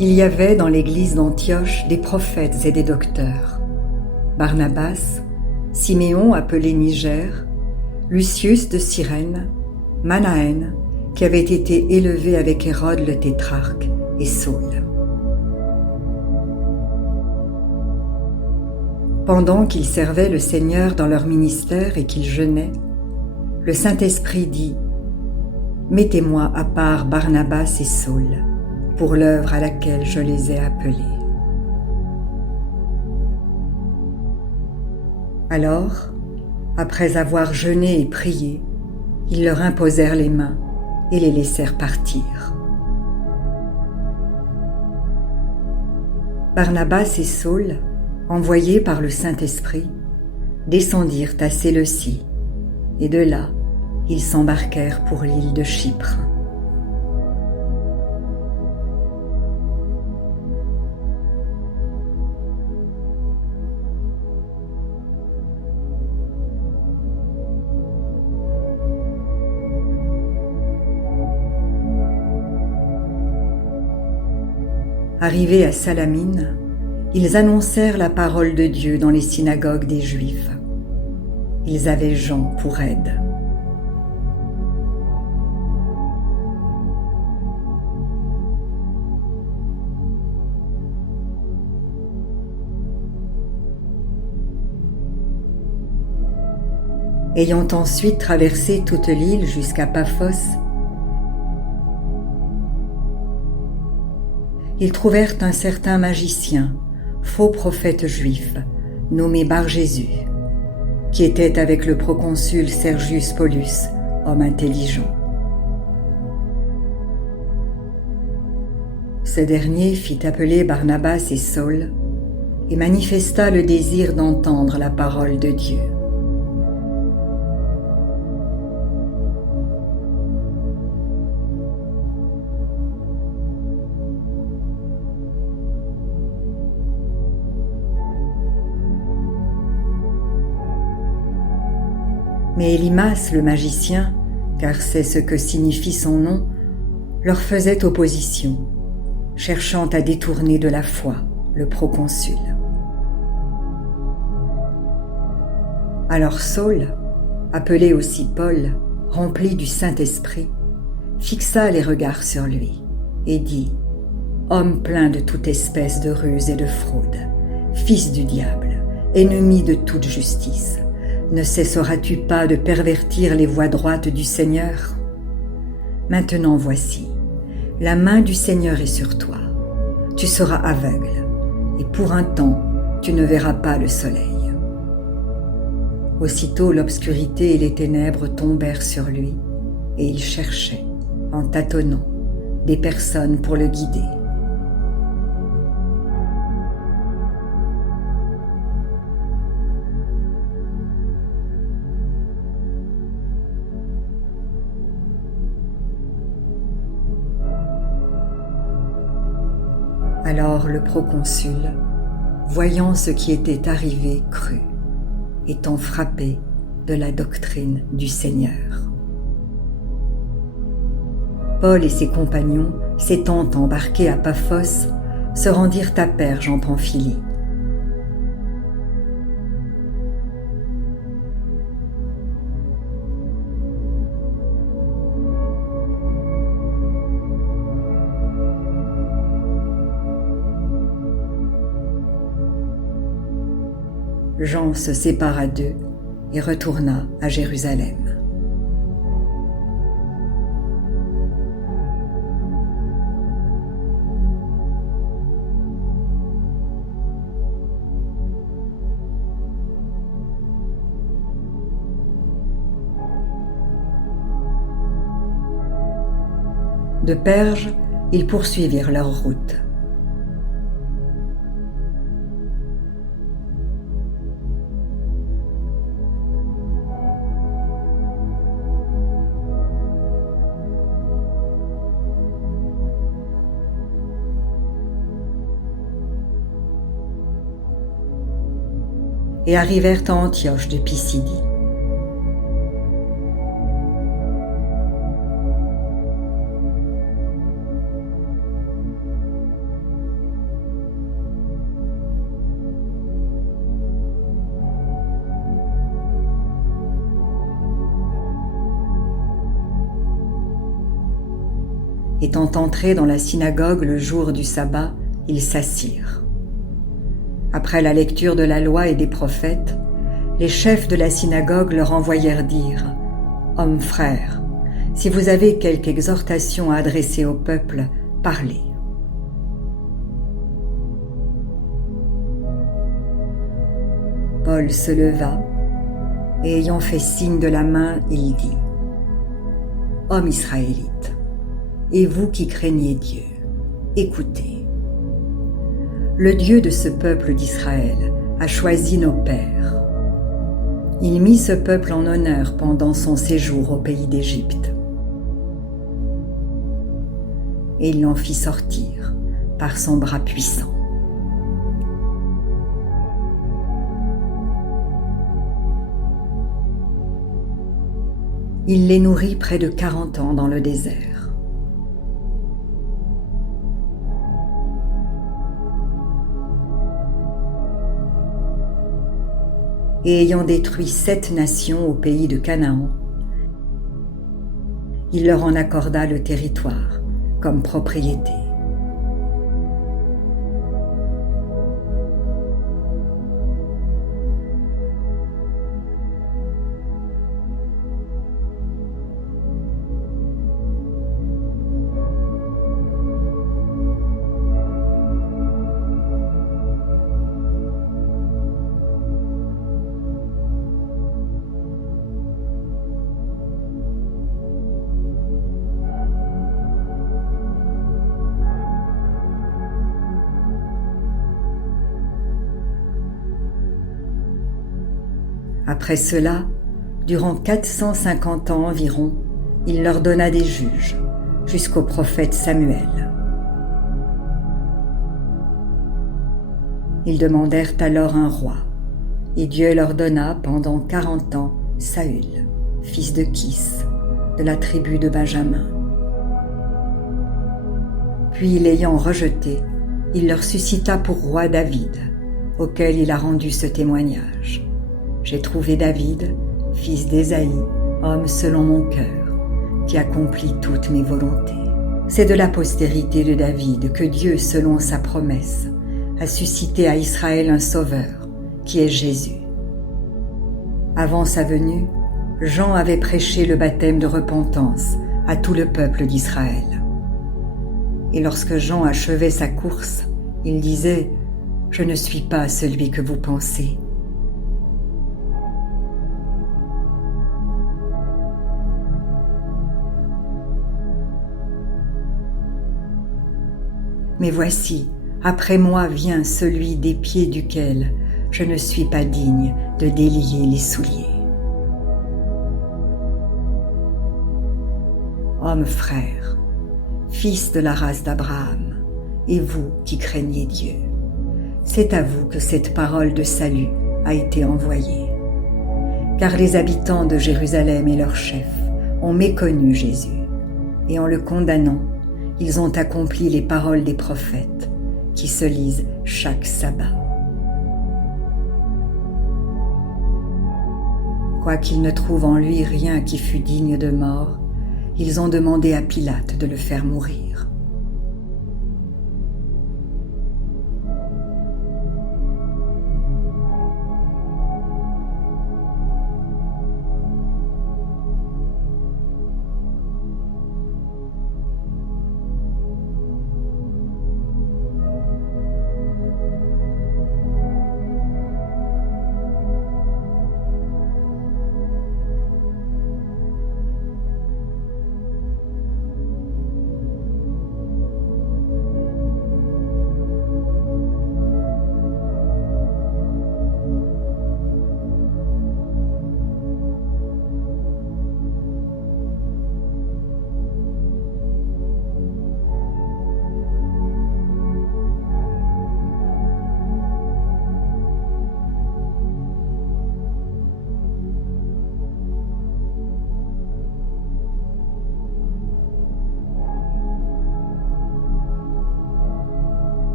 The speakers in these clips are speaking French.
Il y avait dans l'église d'Antioche des prophètes et des docteurs. Barnabas, Siméon appelé Niger, Lucius de Cyrène, Manaën, qui avait été élevé avec Hérode le tétrarque, et Saul. Pendant qu'ils servaient le Seigneur dans leur ministère et qu'ils jeûnaient, le Saint-Esprit dit « Mettez-moi à part Barnabas et Saul pour l'œuvre à laquelle je les ai appelés. » Alors, après avoir jeûné et prié, ils leur imposèrent les mains et les laissèrent partir. Barnabas et Saul, envoyés par le Saint-Esprit, descendirent à Séleucie, et de là, ils s'embarquèrent pour l'île de Chypre. Arrivés à Salamine, ils annoncèrent la parole de Dieu dans les synagogues des Juifs. Ils avaient Jean pour aide. Ayant ensuite traversé toute l'île jusqu'à Paphos, ils trouvèrent un certain magicien, faux prophète juif, nommé Bar-Jésus, qui était avec le proconsul Sergius Paulus, homme intelligent. Ce dernier fit appeler Barnabas et Saul et manifesta le désir d'entendre la parole de Dieu. Mais Élymas, le magicien, car c'est ce que signifie son nom, leur faisait opposition, cherchant à détourner de la foi le proconsul. Alors Saul, appelé aussi Paul, rempli du Saint-Esprit, fixa les regards sur lui et dit « Homme plein de toute espèce de ruse et de fraude, fils du diable, ennemi de toute justice, ne cesseras-tu pas de pervertir les voies droites du Seigneur? Maintenant voici, la main du Seigneur est sur toi. Tu seras aveugle, et pour un temps, tu ne verras pas le soleil. » Aussitôt l'obscurité et les ténèbres tombèrent sur lui, et il cherchait, en tâtonnant, des personnes pour le guider. Alors le proconsul, voyant ce qui était arrivé, crut, étant frappé de la doctrine du Seigneur. Paul et ses compagnons, s'étant embarqués à Paphos, se rendirent à Perge en Pamphylie. Jean se sépara d'eux et retourna à Jérusalem. De Perge, ils poursuivirent leur route. Et arrivèrent à Antioche de Pisidie. Étant entrés dans la synagogue le jour du sabbat, ils s'assirent. Après la lecture de la loi et des prophètes, les chefs de la synagogue leur envoyèrent dire « Hommes frères, si vous avez quelque exhortation à adresser au peuple, parlez. » Paul se leva et ayant fait signe de la main, il dit « Hommes israélites, et vous qui craignez Dieu, écoutez. Le Dieu de ce peuple d'Israël a choisi nos pères. Il mit ce peuple en honneur pendant son séjour au pays d'Égypte. Et il l'en fit sortir par son bras puissant. Il les nourrit près de 40 ans dans le désert. Et ayant détruit 7 nations au pays de Canaan, il leur en accorda le territoire comme propriété. Après cela, durant 450 ans environ, il leur donna des juges, jusqu'au prophète Samuel. Ils demandèrent alors un roi, et Dieu leur donna pendant 40 ans Saül, fils de Kis, de la tribu de Benjamin. Puis, l'ayant rejeté, il leur suscita pour roi David, auquel il a rendu ce témoignage. J'ai trouvé David, fils d'Ésaïe, homme selon mon cœur, qui accomplit toutes mes volontés. C'est de la postérité de David que Dieu, selon sa promesse, a suscité à Israël un sauveur, qui est Jésus. Avant sa venue, Jean avait prêché le baptême de repentance à tout le peuple d'Israël. Et lorsque Jean achevait sa course, il disait « Je ne suis pas celui que vous pensez. » Mais voici, après moi vient celui des pieds duquel je ne suis pas digne de délier les souliers. Hommes frères, fils de la race d'Abraham, et vous qui craignez Dieu, c'est à vous que cette parole de salut a été envoyée. Car les habitants de Jérusalem et leurs chefs ont méconnu Jésus, et en le condamnant, ils ont accompli les paroles des prophètes qui se lisent chaque sabbat. Quoiqu'ils ne trouvent en lui rien qui fût digne de mort, ils ont demandé à Pilate de le faire mourir.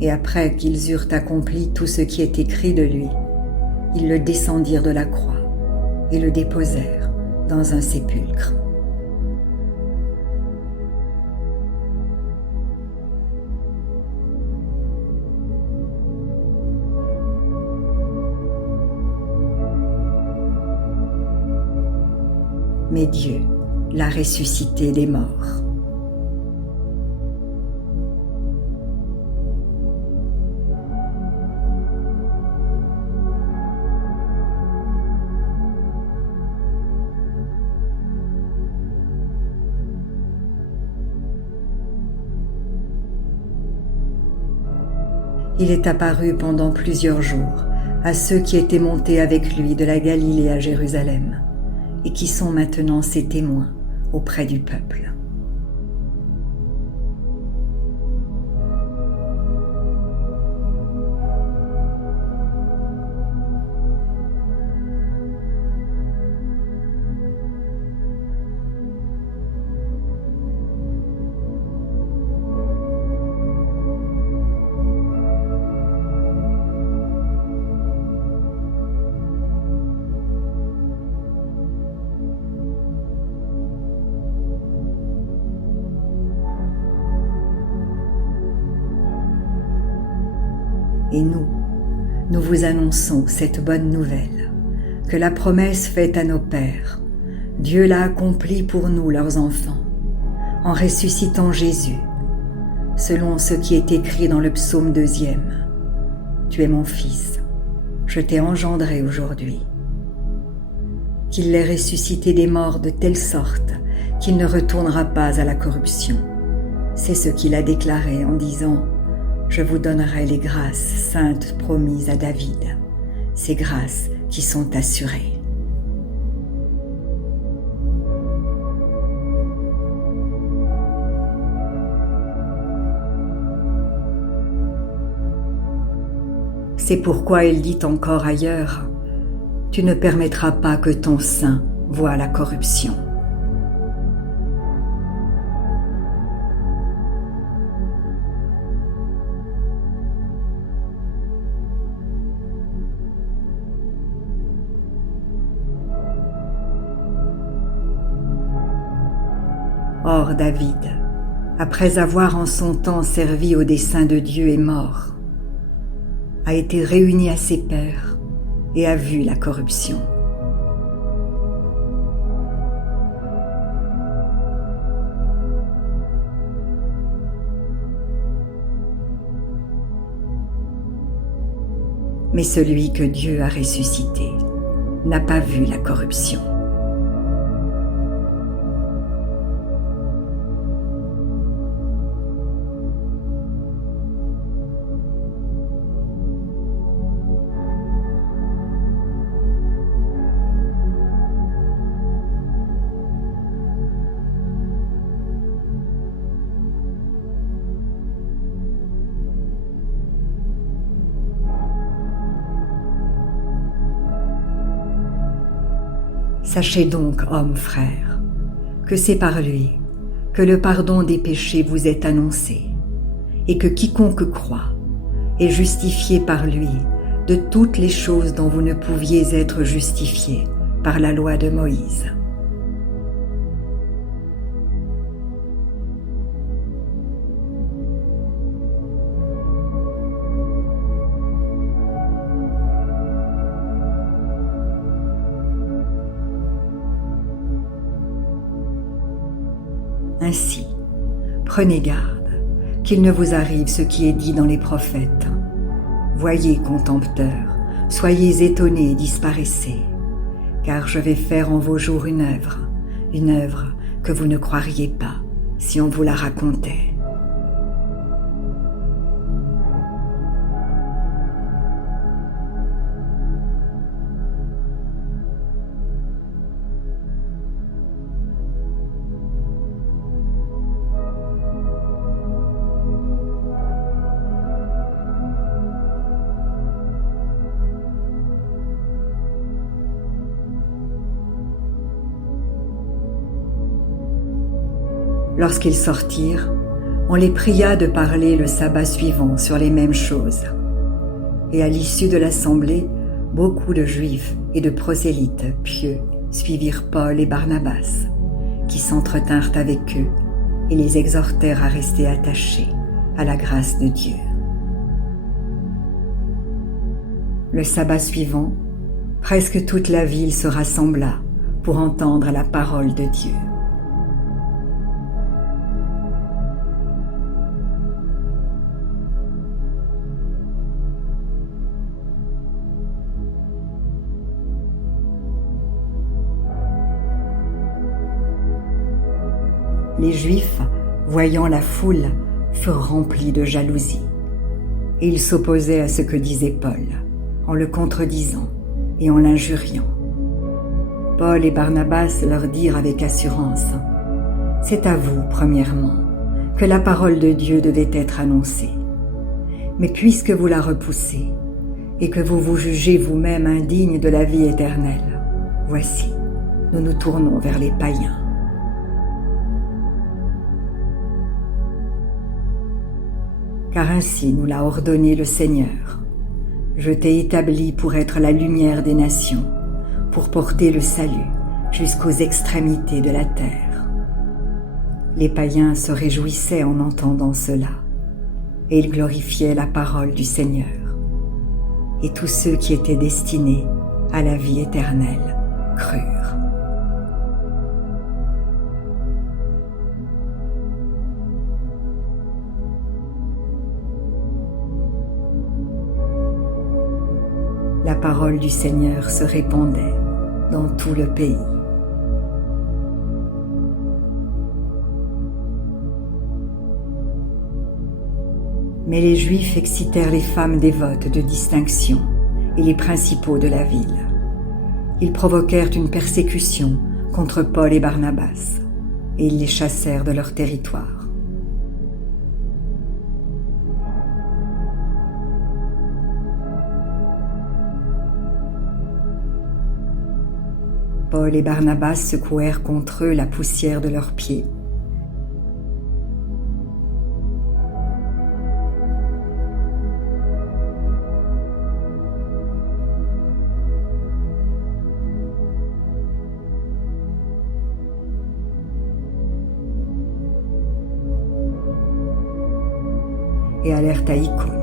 Et après qu'ils eurent accompli tout ce qui est écrit de lui, Ils le descendirent de la croix et le déposèrent dans un sépulcre. Mais Dieu l'a ressuscité des morts. Il est apparu pendant plusieurs jours à ceux qui étaient montés avec lui de la Galilée à Jérusalem et qui sont maintenant ses témoins auprès du peuple. Et nous vous annonçons cette bonne nouvelle, que la promesse faite à nos pères, Dieu l'a accomplie pour nous, leurs enfants, en ressuscitant Jésus, selon ce qui est écrit dans le psaume 2e. Tu es mon fils, je t'ai engendré aujourd'hui. Qu'il l'ait ressuscité des morts de telle sorte qu'il ne retournera pas à la corruption. C'est ce qu'il a déclaré en disant: je vous donnerai les grâces saintes promises à David, ces grâces qui sont assurées. C'est pourquoi il dit encore ailleurs: tu ne permettras pas que ton sein voie la corruption. Or David, après avoir en son temps servi au dessein de Dieu et mort, a été réuni à ses pairs et a vu la corruption. Mais celui que Dieu a ressuscité n'a pas vu la corruption. Sachez donc, hommes frères, que c'est par lui que le pardon des péchés vous est annoncé, et que quiconque croit est justifié par lui de toutes les choses dont vous ne pouviez être justifiés par la loi de Moïse. Ainsi, prenez garde qu'il ne vous arrive ce qui est dit dans les prophètes. Voyez, contempteurs, soyez étonnés et disparaissez, car je vais faire en vos jours une œuvre que vous ne croiriez pas si on vous la racontait. Lorsqu'ils sortirent, on les pria de parler le sabbat suivant sur les mêmes choses. Et à l'issue de l'assemblée, beaucoup de Juifs et de prosélytes pieux suivirent Paul et Barnabas, qui s'entretinrent avec eux et les exhortèrent à rester attachés à la grâce de Dieu. Le sabbat suivant, presque toute la ville se rassembla pour entendre la parole de Dieu. Les Juifs, voyant la foule, furent remplis de jalousie, et ils s'opposaient à ce que disait Paul, en le contredisant et en l'injuriant. Paul et Barnabas leur dirent avec assurance : « C'est à vous, premièrement, que la parole de Dieu devait être annoncée. Mais puisque vous la repoussez, et que vous vous jugez vous-même indignes de la vie éternelle, voici, nous nous tournons vers les païens. » Car ainsi nous l'a ordonné le Seigneur. Je t'ai établi pour être la lumière des nations, pour porter le salut jusqu'aux extrémités de la terre. Les païens se réjouissaient en entendant cela, et ils glorifiaient la parole du Seigneur. Et tous ceux qui étaient destinés à la vie éternelle crurent. La parole du Seigneur se répandait dans tout le pays. Mais les Juifs excitèrent les femmes dévotes de distinction et les principaux de la ville. Ils provoquèrent une persécution contre Paul et Barnabas, et ils les chassèrent de leur territoire. Paul et Barnabas secouèrent contre eux la poussière de leurs pieds. Et allèrent à Icône.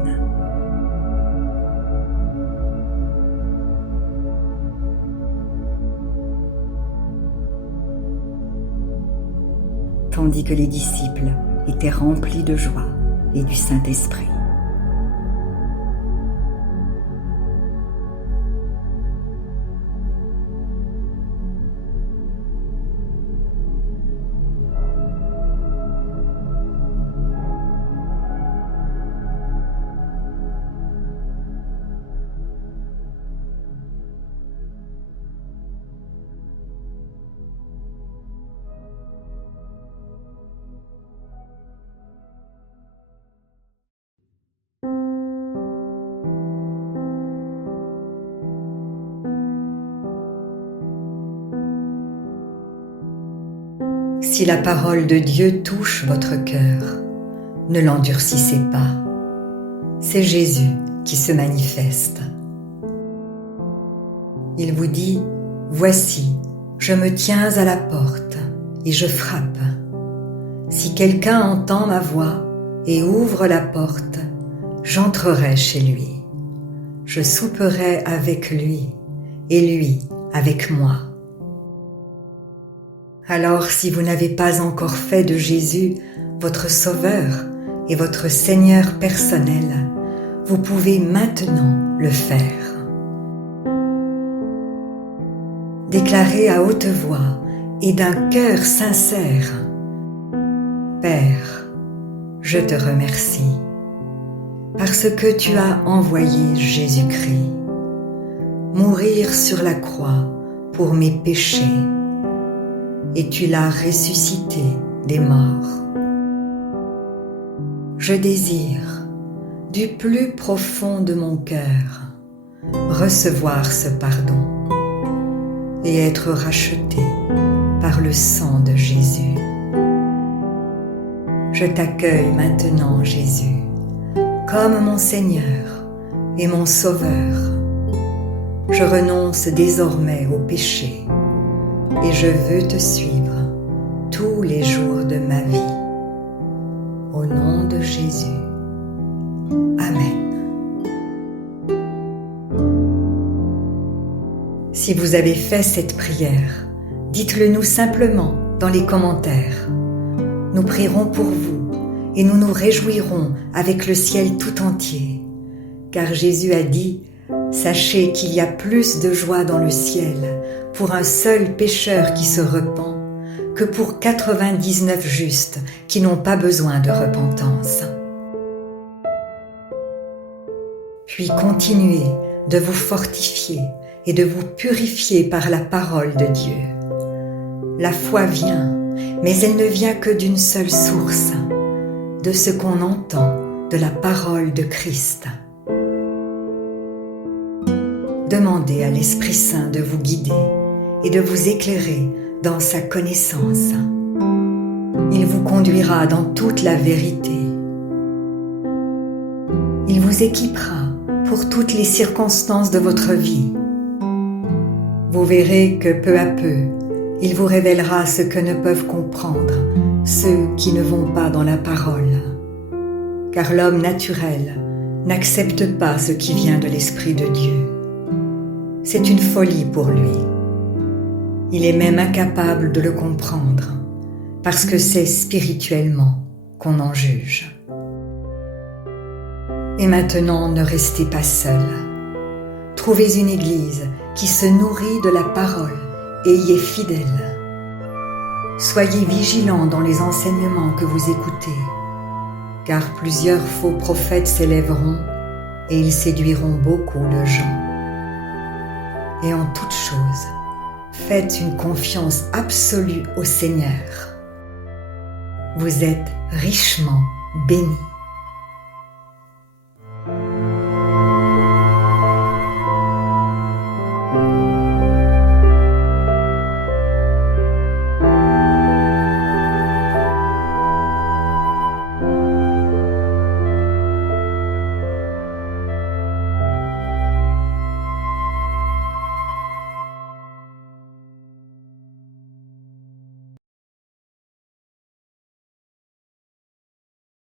Tandis que les disciples étaient remplis de joie et du Saint-Esprit. Si la parole de Dieu touche votre cœur, ne l'endurcissez pas. C'est Jésus qui se manifeste. Il vous dit : « Voici, je me tiens à la porte et je frappe. Si quelqu'un entend ma voix et ouvre la porte, j'entrerai chez lui. Je souperai avec lui et lui avec moi. » Alors, si vous n'avez pas encore fait de Jésus votre Sauveur et votre Seigneur personnel, vous pouvez maintenant le faire. Déclarez à haute voix et d'un cœur sincère : « Père, je te remercie, parce que tu as envoyé Jésus-Christ mourir sur la croix pour mes péchés, et tu l'as ressuscité des morts. Je désire, du plus profond de mon cœur, recevoir ce pardon et être racheté par le sang de Jésus. Je t'accueille maintenant, Jésus, comme mon Seigneur et mon Sauveur. je renonce désormais au péché et je veux te suivre tous les jours de ma vie. Au nom de Jésus. Amen. Si vous avez fait cette prière, dites-le nous simplement dans les commentaires. Nous prierons pour vous et nous nous réjouirons avec le ciel tout entier. Car Jésus a dit « Sachez qu'il y a plus de joie dans le ciel pour un seul pécheur qui se repent que pour 99 justes qui n'ont pas besoin de repentance. » Puis continuez de vous fortifier et de vous purifier par la parole de Dieu. La foi vient, mais elle ne vient que d'une seule source, de ce qu'on entend de la parole de Christ. Demandez à l'Esprit Saint de vous guider et de vous éclairer dans sa connaissance. Il vous conduira dans toute la vérité. Il vous équipera pour toutes les circonstances de votre vie. Vous verrez que peu à peu, il vous révélera ce que ne peuvent comprendre ceux qui ne vont pas dans la parole. Car l'homme naturel n'accepte pas ce qui vient de l'Esprit de Dieu. C'est une folie pour lui. Il est même incapable de le comprendre, parce que c'est spirituellement qu'on en juge. Et maintenant, ne restez pas seul. Trouvez une église qui se nourrit de la parole et y est fidèle. Soyez vigilants dans les enseignements que vous écoutez, car plusieurs faux prophètes s'élèveront et ils séduiront beaucoup de gens. Et en toute chose, faites une confiance absolue au Seigneur. Vous êtes richement bénis.